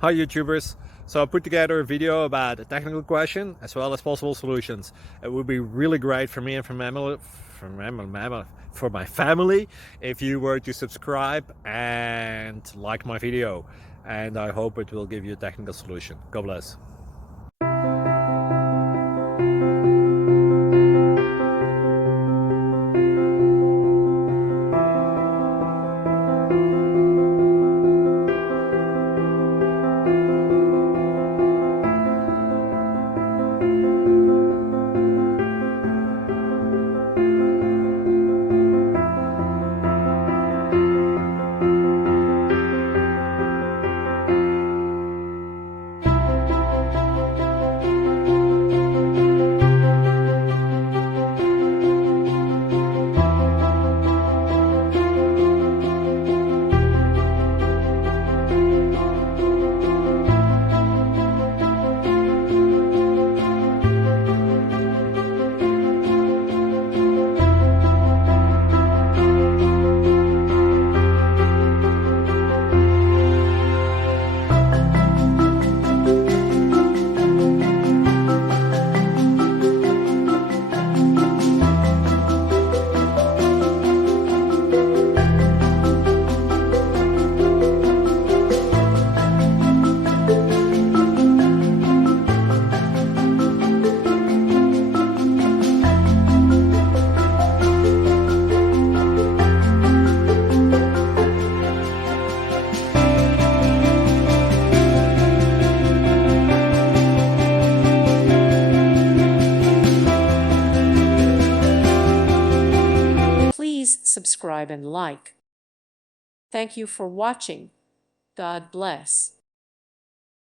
Hi YouTubers. So I put together a video about a technical question as well as possible solutions. It would be really great for me and for my family if you were to subscribe and like my video, and I hope it will give you a technical solution. God bless. Please subscribe and like. Thank you for watching. God bless.